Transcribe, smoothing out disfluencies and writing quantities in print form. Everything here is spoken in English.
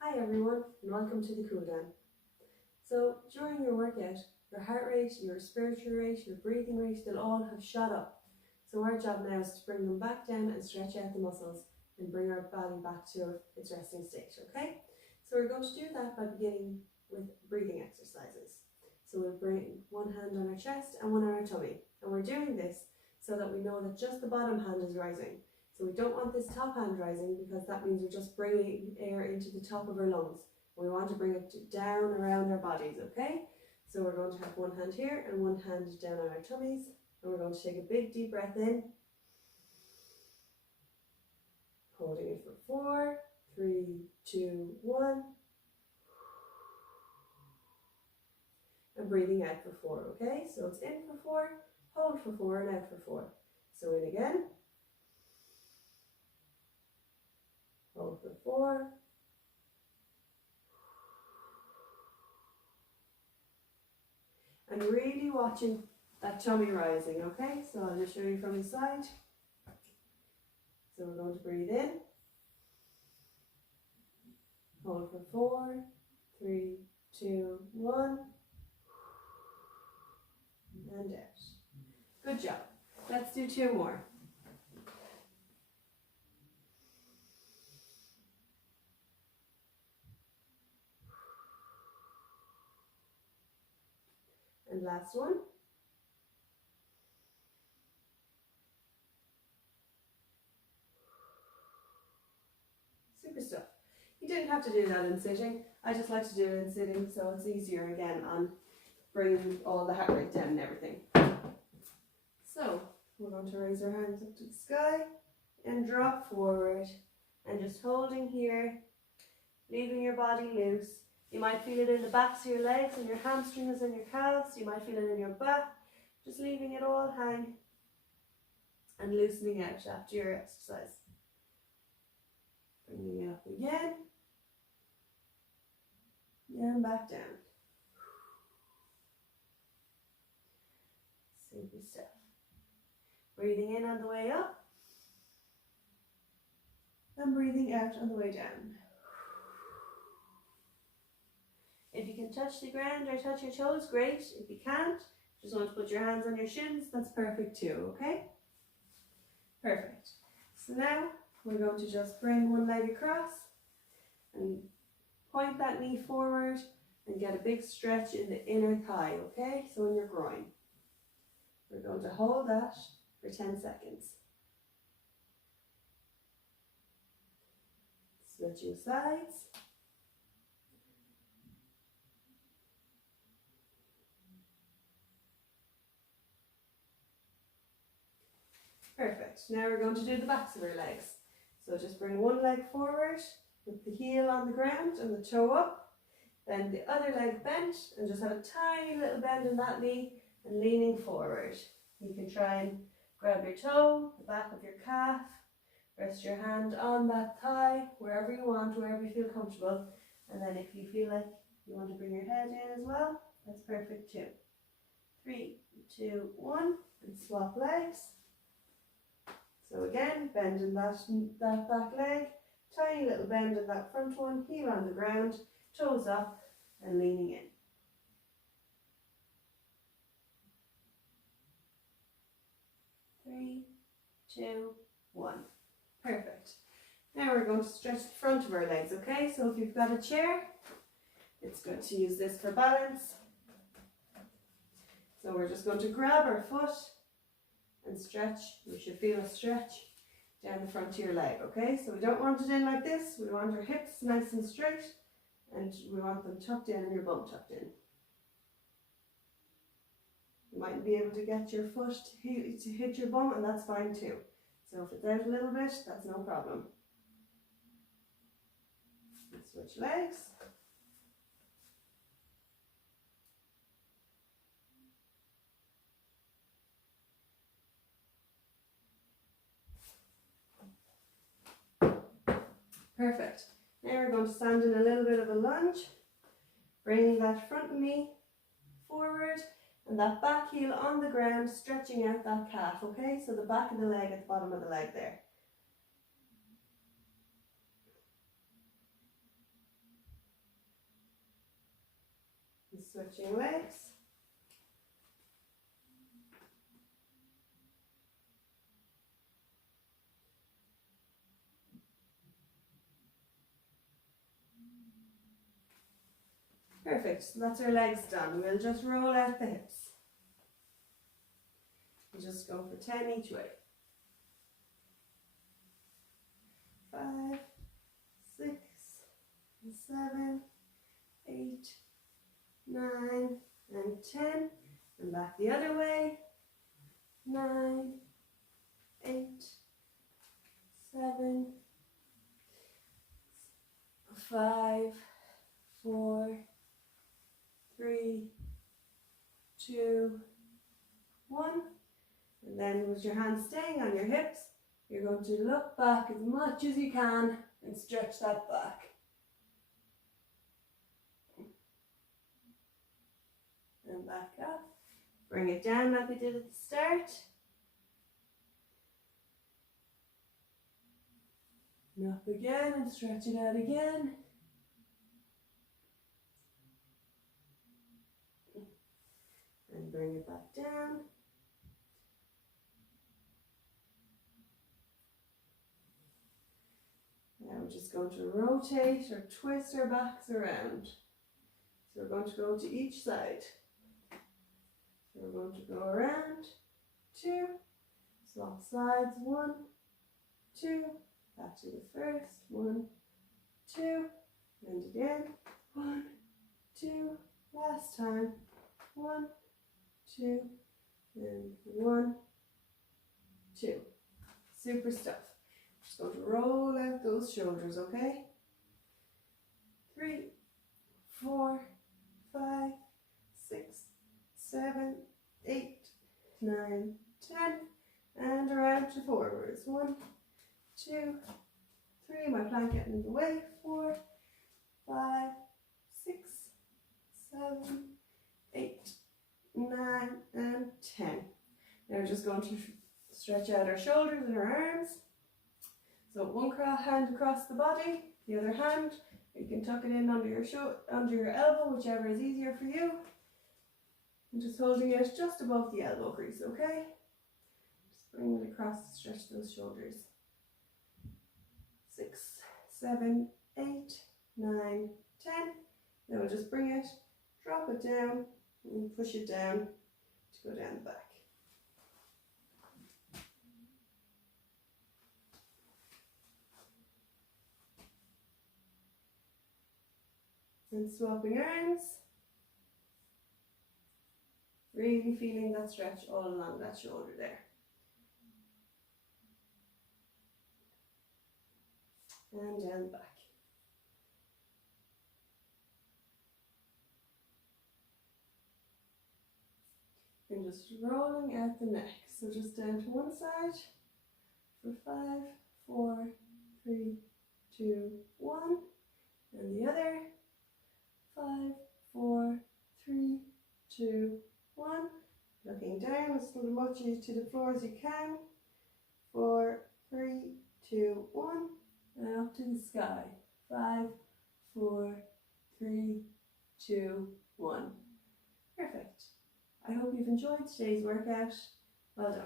Hi everyone and welcome to the cool down. So during your workout, your heart rate, your respiratory rate, your breathing rate, they'll all have shot up. So our job now is to bring them back down and stretch out the muscles and bring our body back to its resting state, okay? So we're going to do that by beginning with breathing exercises. So we'll bring one hand on our chest and one on our tummy. And we're doing this so that we know that just the bottom hand is rising. So we don't want this top hand rising because that means we're just bringing air into the top of our lungs. We want to bring it down around our bodies, okay? So we're going to have one hand here and one hand down on our tummies. And we're going to take a big deep breath in. Holding it for 4, 3, 2, 1. And breathing out for 4, okay? So it's in for 4, hold for 4, and out for 4. So in again. Hold for 4. And really watching that tummy rising, okay? So I'll just show you from the side. So we're going to breathe in. Hold for 4, 3, 2, 1. And out. Good job. Let's do 2 more. And last one. Super stuff. You didn't have to do that in sitting. I just like to do it in sitting so it's easier again on bringing all the heart rate down and everything. So we're going to raise our hands up to the sky and drop forward and just holding here, leaving your body loose. You might feel it in the backs of your legs and your hamstrings and your calves. You might feel it in your back. Just leaving it all hang and loosening out after your exercise. Bringing it up again. And back down. Super stuff. Breathing in on the way up. And breathing out on the way down. If you can touch the ground or touch your toes, great. If you can't, just want to put your hands on your shins, that's perfect too, okay? Perfect. So now we're going to just bring one leg across and point that knee forward and get a big stretch in the inner thigh, okay? So in your groin. We're going to hold that for 10 seconds. Switching sides. Perfect. Now we're going to do the backs of our legs. So just bring one leg forward with the heel on the ground and the toe up. Then the other leg bent and just have a tiny little bend in that knee and leaning forward. You can try and grab your toe, the back of your calf, rest your hand on that thigh, wherever you want, wherever you feel comfortable. And then if you feel like you want to bring your head in as well, that's perfect too. 3, 2, 1, and swap legs. So again, bending that back leg, tiny little bend in that front one, heel on the ground, toes up and leaning in. Three, 2, 1. Perfect. Now we're going to stretch the front of our legs, okay? So if you've got a chair, it's good to use this for balance. So we're just going to grab our foot and stretch. You should feel a stretch down the front of your leg, okay? So we don't want it in like this. We want our hips nice and straight and we want them tucked in and your bum tucked in. You might be able to get your foot to hit your bum and that's fine too. So if it's out a little bit, that's no problem. Switch legs. Perfect. Now we're going to stand in a little bit of a lunge, bringing that front knee forward and that back heel on the ground, stretching out that calf, okay? So the back of the leg at the bottom of the leg there. Switching legs. Perfect, so that's our legs done. We'll just roll out the hips. We'll just go for 10 each way. 5, 6, 7, 8, 9, and 10. And back the other way. 9, 8, 7, 5, 4, 3, 2, 1. And then with your hands staying on your hips, you're going to look back as much as you can and stretch that back. And back up. Bring it down like we did at the start. And up again and stretch it out again. And bring it back down. Now we're just going to rotate or twist our backs around. So we're going to go to each side. So we're going to go around, 2, swap sides, 1, 2, back to the first, 1, 2, and again, 1, 2, last time, 1, 2, and 1, 2. Super stuff. Just going to roll out those shoulders, okay? 3, 4, 5, 6, 7, 8, 9, 10, and around to forwards. 1, 2, 3, my plank getting in the way. 4, 5, 6, 7, 8, 9, and 10. Now we're just going to stretch out our shoulders and our arms. So one hand across the body, the other hand, you can tuck it in under your elbow, whichever is easier for you. And just holding it just above the elbow crease, okay? Just bring it across to stretch those shoulders. 6, 7, 8, 9, 10. Then we'll just bring it, drop it down, and push it down to go down the back. And swapping arms. Really feeling that stretch all along that shoulder there. And down the back. And just rolling out the neck. So just down to one side for 5, 4, 3, 2, 1. And the other. 5, 4, 3, 2, 1. Looking down as much to the floor as you can. 4, 3, 2, 1. And up to the sky. 5, 4, 3, 2, 1. Perfect. I hope you've enjoyed today's workout. Well done.